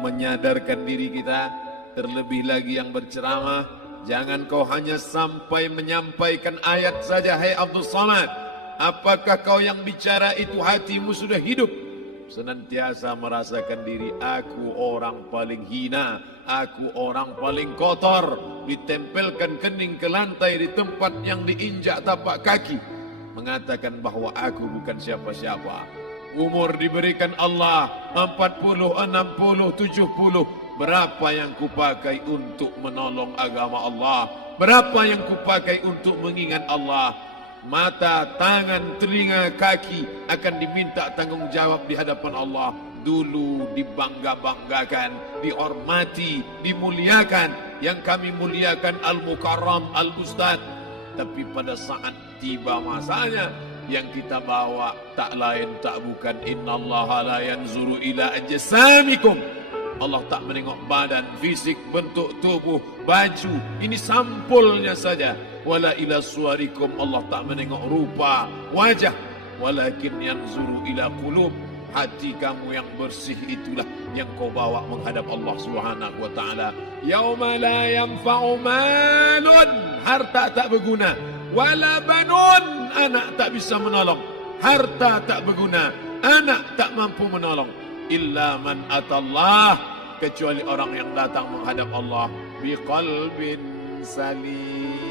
menyadarkan diri kita, terlebih lagi yang berceramah, jangan kau hanya sampai menyampaikan ayat saja. Hai Abdul Samad, apakah kau yang bicara itu hatimu sudah hidup? Senantiasa merasakan diri, aku orang paling hina, aku orang paling kotor, ditempelkan kening ke lantai di tempat yang diinjak tapak kaki, mengatakan bahwa aku bukan siapa-siapa. Umur diberikan Allah 40, 60, 70. Berapa yang kupakai untuk menolong agama Allah? Berapa yang kupakai untuk mengingat Allah? Mata, tangan, telinga, kaki akan diminta tanggung jawab di hadapan Allah. Dulu dibangga-banggakan, dihormati, dimuliakan. Yang kami muliakan Al-Mukarram, Al-Ustadz. Tapi pada saat tiba masanya, yang kita bawa tak lain tak bukan innallaha la yanzuru ila ajsamikum. Allah tak menengok badan, fisik, bentuk tubuh, baju. Ini sampulnya saja. Wala ila suwarikum, Allah tak menengok rupa, wajah. Walakin yanzuru ila qulub. Hati kamu yang bersih itulah yang kau bawa menghadap Allah Subhanahu wa taala. Yauma la yanfa'u malun, harta tak berguna. Wala banun, anak tak bisa menolong. Harta tak berguna, anak tak mampu menolong. Illa man atallah, kecuali orang yang datang menghadap Allah biqalbin salim,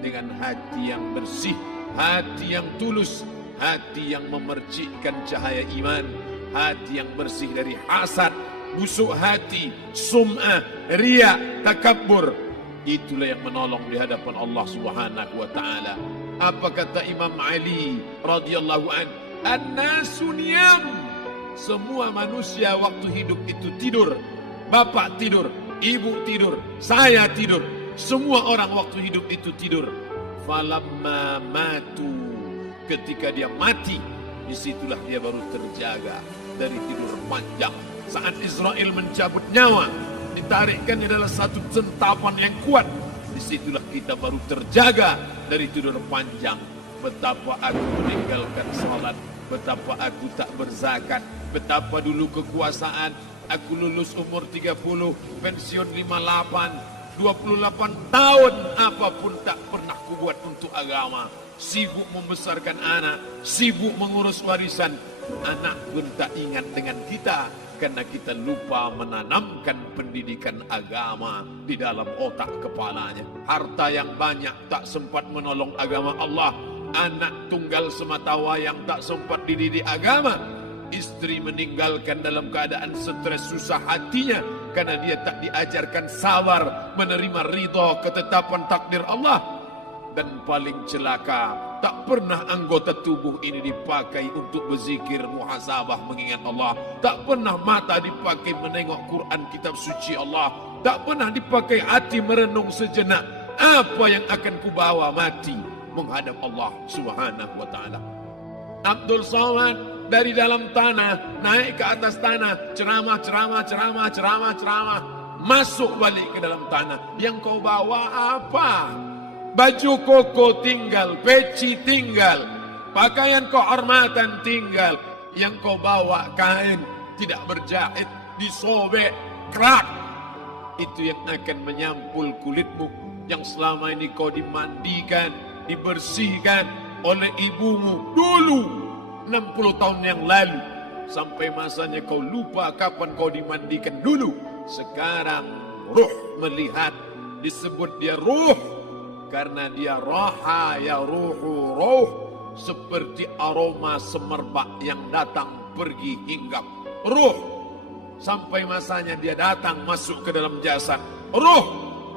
dengan hati yang bersih, hati yang tulus, hati yang memercikkan cahaya iman, hati yang bersih dari hasad, busuk hati, sum'ah, riya, takabbur. Itulah yang menolong di hadapan Allah Subhanahu wa taala. Apa kata Imam Ali radhiyallahu an? An-nasu niyam. Semua manusia waktu hidup itu tidur. Bapak tidur, ibu tidur, saya tidur. Semua orang waktu hidup itu tidur. Falamma matu, ketika dia mati, disitulah dia baru terjaga dari tidur panjang. Saat Israel mencabut nyawa, ditarikkan adalah satu centapan yang kuat. Disitulah kita baru terjaga dari tidur panjang. Betapa aku meninggalkan salat, betapa aku tak berzakat, betapa dulu kekuasaan. Aku lulus umur 30, pensiun 58, 28 tahun, apapun tak pernah kubuat untuk agama. Sibuk membesarkan anak, sibuk mengurus warisan. Anak pun tak ingat dengan kita, karena kita lupa menanamkan pendidikan agama di dalam otak kepalanya. Harta yang banyak tak sempat menolong agama Allah. Anak tunggal semata wayang tak sempat dididik agama. Istri meninggalkan dalam keadaan stres susah hatinya, karena dia tak diajarkan sabar menerima ridha ketetapan takdir Allah. Dan paling celaka, tak pernah anggota tubuh ini dipakai untuk berzikir, muhasabah, mengingat Allah. Tak pernah mata dipakai menengok Quran, kitab suci Allah. Tak pernah dipakai hati merenung sejenak. Apa yang akan kubawa mati menghadap Allah Subhanahu wa ta'ala. Abdul Samad dari dalam tanah naik ke atas tanah, ceramah, masuk balik ke dalam tanah. Yang kau bawa apa? Baju koko tinggal, peci tinggal, pakaian kehormatan tinggal. Yang kau bawa kain tidak berjahit, disobek, kerak. Itu yang akan menyampul kulitmu, yang selama ini kau dimandikan, dibersihkan oleh ibumu dulu 60 tahun yang lalu. Sampai masanya kau lupa kapan kau dimandikan dulu. Sekarang ruh melihat, disebut dia ruh karena dia raha ya ruhu ruh, seperti aroma semerbak yang datang pergi hinggap. Ruh sampai masanya dia datang masuk ke dalam jasad. Ruh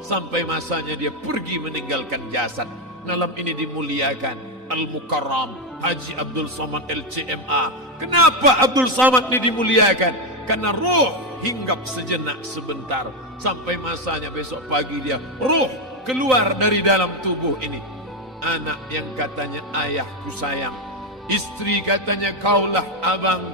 sampai masanya dia pergi meninggalkan jasad. Malam ini dimuliakan Al-Mukarram Haji Abdul Samad LCMA. Kenapa Abdul Samad ini dimuliakan? Karena ruh hinggap sejenak sebentar, sampai masanya besok pagi dia ruh keluar dari dalam tubuh ini. Anak yang katanya ayahku sayang, istri katanya kaulah abang,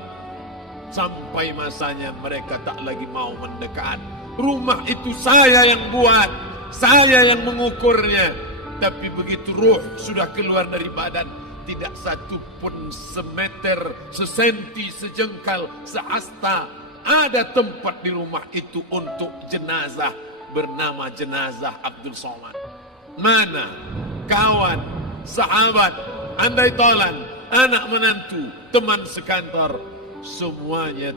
sampai masanya mereka tak lagi mau mendekat. Rumah itu saya yang buat, saya yang mengukurnya. Tapi begitu ruh sudah keluar dari badan, tidak satu pun semeter, sesenti, sejengkal, sehasta ada tempat di rumah itu untuk jenazah bernama jenazah Abdul Somad. Mana kawan, sahabat, andai tolan, anak menantu, teman sekantor, semuanya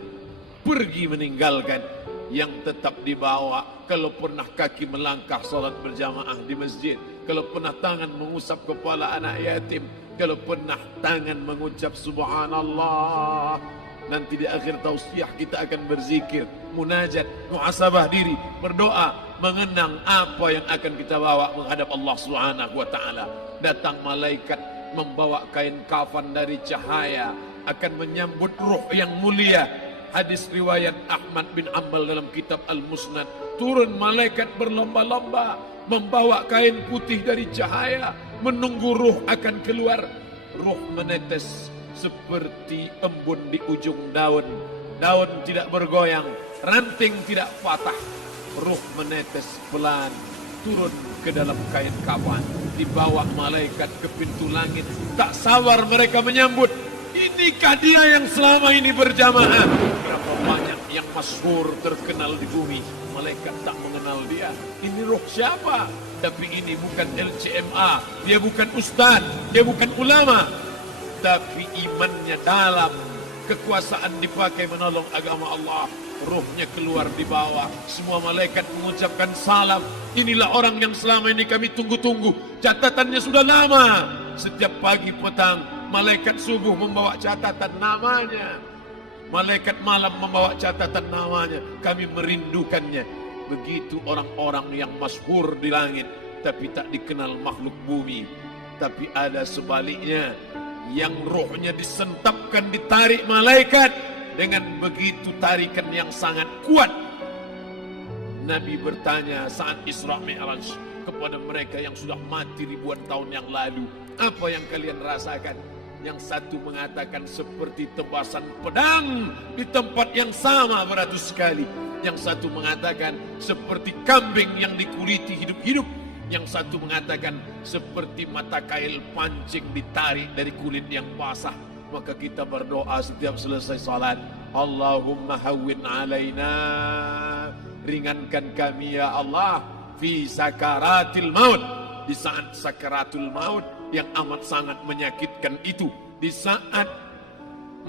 pergi meninggalkan. Yang tetap dibawa, kalau pernah kaki melangkah salat berjamaah di masjid, kalau pernah tangan mengusap kepala anak yatim, kalau pernah tangan mengucap subhanallah. Nanti di akhir tausiah kita akan berzikir, munajat, muhasabah diri, berdoa, mengenang apa yang akan kita bawa menghadap Allah Subhanahu wa taala. Datang malaikat membawa kain kafan dari cahaya, akan menyambut ruh yang mulia. Hadis riwayat Ahmad bin Ambal dalam kitab Al-Musnad, turun malaikat berlomba-lomba membawa kain putih dari cahaya, menunggu ruh akan keluar. Ruh menetes seperti embun di ujung daun. Daun tidak bergoyang, ranting tidak patah. Ruh menetes pelan turun ke dalam kain kafan, dibawa malaikat ke pintu langit. Tak sabar mereka menyambut. Inikah dia yang selama ini berjamaah? Berapa banyak yang masyhur terkenal di bumi, malaikat tak mengenal dia. Ini ruh siapa? Tapi ini bukan LCMA, dia bukan ustaz, dia bukan ulama, tapi imannya dalam, kekuasaan dipakai menolong agama Allah. Ruhnya keluar di bawah, semua malaikat mengucapkan salam. Inilah orang yang selama ini kami tunggu-tunggu, catatannya sudah lama. Setiap pagi petang malaikat subuh membawa catatan namanya, malaikat malam membawa catatan namanya. Kami merindukannya. Begitu orang-orang yang masyhur di langit tapi tak dikenal makhluk bumi. Tapi ada sebaliknya, yang rohnya disentapkan, ditarik malaikat dengan begitu tarikan yang sangat kuat. Nabi bertanya saat Isra Mi'raj kepada mereka yang sudah mati ribuan tahun yang lalu, apa yang kalian rasakan? Yang satu mengatakan seperti tebasan pedang di tempat yang sama beratus kali. Yang satu mengatakan seperti kambing yang dikuliti hidup-hidup. Yang satu mengatakan seperti mata kail pancing ditarik dari kulit yang basah. Maka kita berdoa setiap selesai salat, Allahumma hawwin alaina, ringankan kami ya Allah, fi sakaratil maut, di saat sakaratul maut yang amat sangat menyakitkan itu, di saat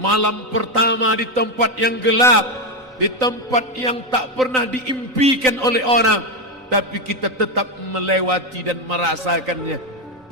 malam pertama di tempat yang gelap, di tempat yang tak pernah diimpikan oleh orang, tapi kita tetap melewati dan merasakannya.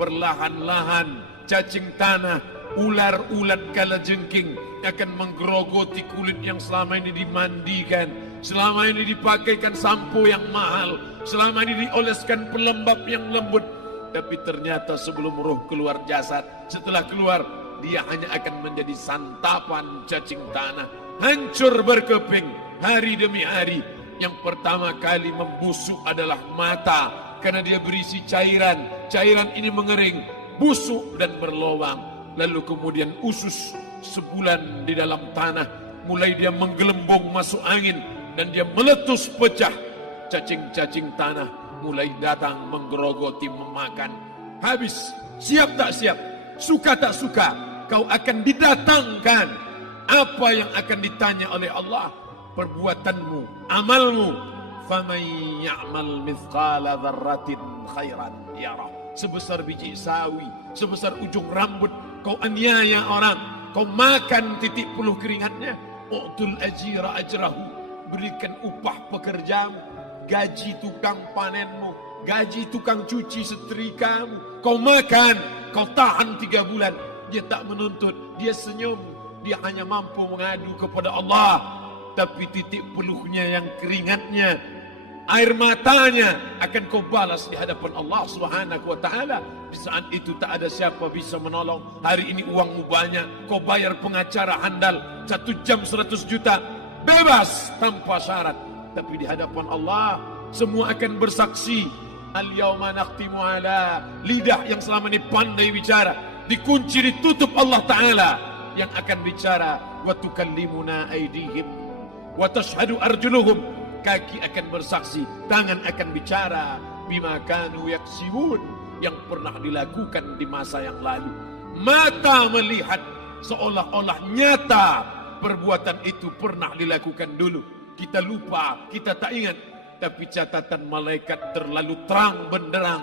Perlahan-lahan cacing tanah, ular-ulat kalajengking akan menggerogoti kulit yang selama ini dimandikan, selama ini dipakaikan sampo yang mahal, selama ini dioleskan pelembab yang lembut. Tapi ternyata sebelum roh keluar jasad, setelah keluar, dia hanya akan menjadi santapan cacing tanah. Hancur berkeping hari demi hari. Yang pertama kali membusuk adalah mata, karena dia berisi cairan. Cairan ini mengering, busuk dan berlubang. Lalu kemudian usus sebulan di dalam tanah. Mulai dia menggelembung masuk angin dan dia meletus pecah. Cacing-cacing tanah mulai datang menggerogoti, memakan. Habis, siap tak siap, suka tak suka, kau akan didatangkan. Apa yang akan ditanya oleh Allah? Perbuatanmu, amalmu. Faman ya'mal mithqala dzarratin khairan yarah. Sebesar biji sawi, sebesar ujung rambut, kau aniaya orang, kau makan titik puluh keringatnya. U'tul ajira ajrahu, berikan upah pekerjamu, gaji tukang panenmu, gaji tukang cuci setrikamu. Kau makan, kau tahan 3 bulan. Dia tak menuntut, dia senyum, dia hanya mampu mengadu kepada Allah. Tapi titik peluhnya yang keringatnya, air matanya akan kau balas di hadapan Allah Subhanahu wa taala. Di saat itu tak ada siapa bisa menolong. Hari ini uangmu banyak, kau bayar pengacara handal 1 jam 100 juta, bebas tanpa syarat. Tapi di hadapan Allah semua akan bersaksi. Al-yawma nakhtimu ala, lidah yang selama ini pandai bicara dikunci, ditutup Allah Ta'ala yang akan bicara. Wa tukallimuna aydihim wa tashhadu arjuluhum, kaki akan bersaksi, tangan akan bicara. Bima kanu yaksibun, yang pernah dilakukan di masa yang lalu. Mata melihat seolah-olah nyata perbuatan itu pernah dilakukan dulu. Kita lupa, kita tak ingat. Tapi catatan malaikat terlalu terang benderang.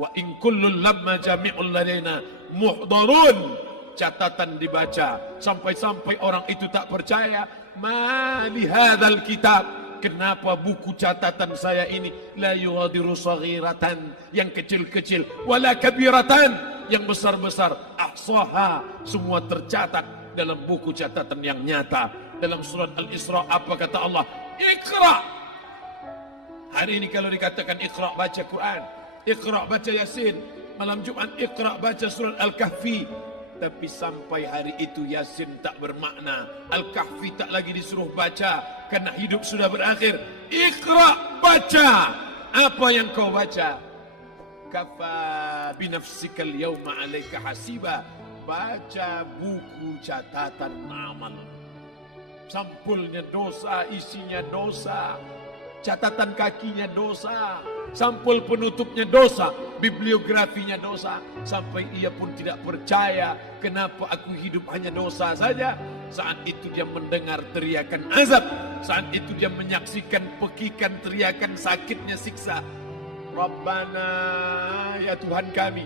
Wa in kullun lamma jami'ul ladaina muhdarun. Catatan dibaca sampai-sampai orang itu tak percaya. Ma li hadzal kitab, kenapa buku catatan saya ini la yughadiru saghiratan, yang kecil-kecil, wala kabiratan, yang besar-besar, ahsaha, semua tercatat dalam buku catatan yang nyata. Dalam surat Al-Isra apa kata Allah? Iqra. Hari ini kalau dikatakan Iqra baca Quran, Iqra baca Yasin, malam Jumat Iqra baca surat Al-Kahfi. Tapi sampai hari itu Yasin tak bermakna, Al-Kahfi tak lagi disuruh baca, karena hidup sudah berakhir. Iqra, baca. Apa yang kau baca? Kafa binafsikal yawma alaika hasiba. Baca buku catatan amal. Sampulnya dosa, isinya dosa. Catatan kakinya dosa, sampul penutupnya dosa, bibliografinya dosa. Sampai ia pun tidak percaya, kenapa aku hidup hanya dosa saja. Saat itu dia mendengar teriakan azab, saat itu dia menyaksikan pekikan teriakan sakitnya siksa. Rabbana, ya Tuhan kami,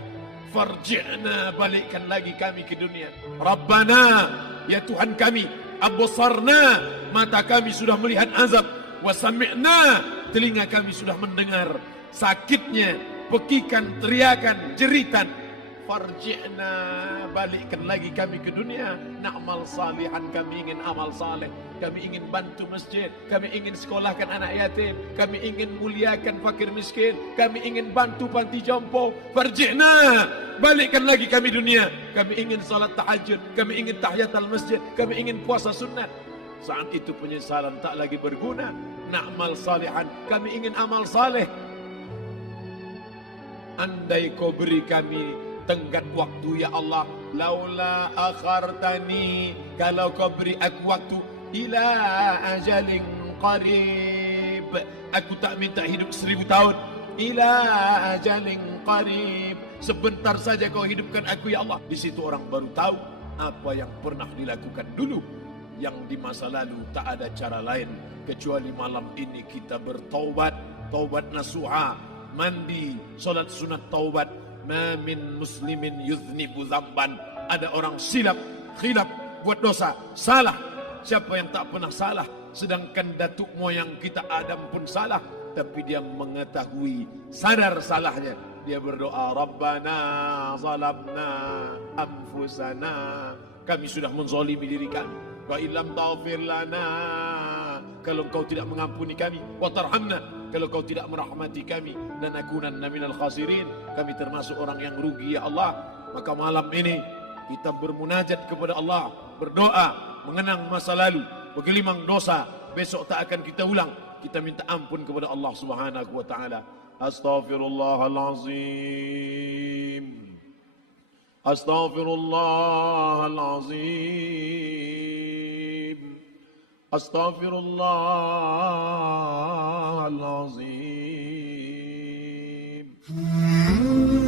farji'na, balikkan lagi kami ke dunia. Rabbana, ya Tuhan kami, absarna, mata kami sudah melihat azab. Wasami'na, telinga kami sudah mendengar sakitnya, pekikan, teriakan, jeritan. Farji'na, balikkan lagi kami ke dunia. Na'mal salihan, kami ingin amal saleh. Kami ingin bantu masjid, kami ingin sekolahkan anak yatim, kami ingin muliakan fakir miskin, kami ingin bantu panti jompo. Farji'na, balikkan lagi kami dunia. Kami ingin salat tahajud, kami ingin tahiyatul masjid, kami ingin puasa sunat. Saat itu penyesalan tak lagi berguna. Na'mal salihan, kami ingin amal saleh. Andai kau beri kami tenggat waktu ya Allah, laula akhartani, kalau kau beri aku waktu, ila ajalin qarib, aku tak minta hidup 1000 tahun. Ila ajalin qarib, sebentar saja kau hidupkan aku ya Allah. Di situ orang baru tahu apa yang pernah dilakukan dulu, yang di masa lalu tak ada cara lain kecuali malam ini kita bertaubat, taubat nasuha, mandi, solat sunat taubat. Ma min muslimin yuznibu dzamban, ada orang silap, khilaf, buat dosa, salah. Siapa yang tak pernah salah? Sedangkan datuk moyang kita Adam pun salah, tapi dia mengetahui, sadar salahnya. Dia berdoa, Rabbana zalamna anfusana, kami sudah menzalimi diri kami. Wa illam taghfir lana, kalau kau tidak mengampuni kami, wa tarhamna, kalau kau tidak merahmati kami, dan nakunanna minal khasirin, kami termasuk orang yang rugi ya Allah. Maka malam ini kita bermunajat kepada Allah, berdoa, mengenang masa lalu, bergelimang dosa, besok tak akan kita ulang. Kita minta ampun kepada Allah Subhanahu wa taala. Astaghfirullahalazim. Astaghfirullahalazim. Astaghfirullahalazim.